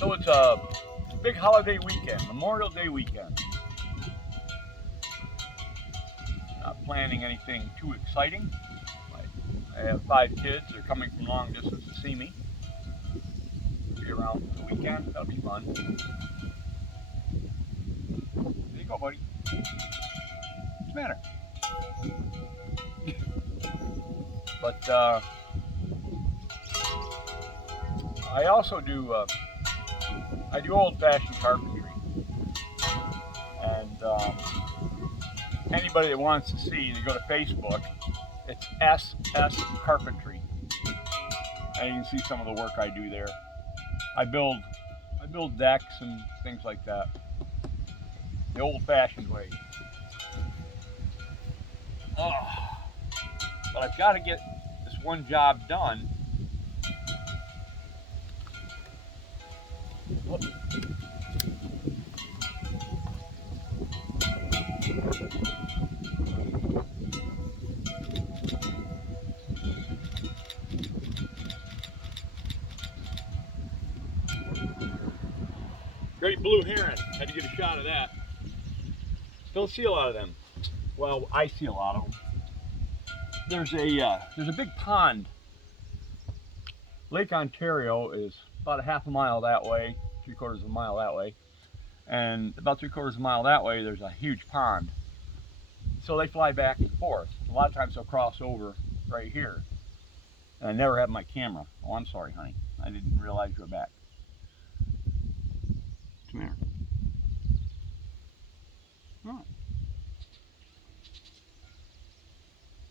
So it's a big holiday weekend, Memorial Day weekend. Not planning anything too exciting. I have 5 kids. They're coming from long distance to see me. Be around for the weekend. That'll be fun. There you go, buddy. What's the matter? But I also do I do old-fashioned carpentry, and anybody that wants to see, they go to Facebook. It's SS Carpentry, and you can see some of the work I do there. I build decks and things like that, the old-fashioned way. Oh, but I've got to get this one job done. Whoops. Great blue heron. Had to get a shot of that. Don't see a lot of them. Well, I see a lot of them. There's a big pond. Lake Ontario is about a half a mile that way, 3/4 of a mile that way, and about 3/4 of a mile that way there's a huge pond. So they fly back and forth. A lot of times they'll cross over right here. And I never have my camera. Oh, I'm sorry, honey. I didn't realize you were back. Come here. Oh.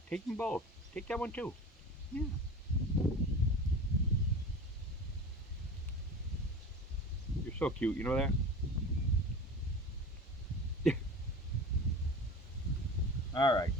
Take them both. Take that one too. Yeah. You're so cute, you know that? All right.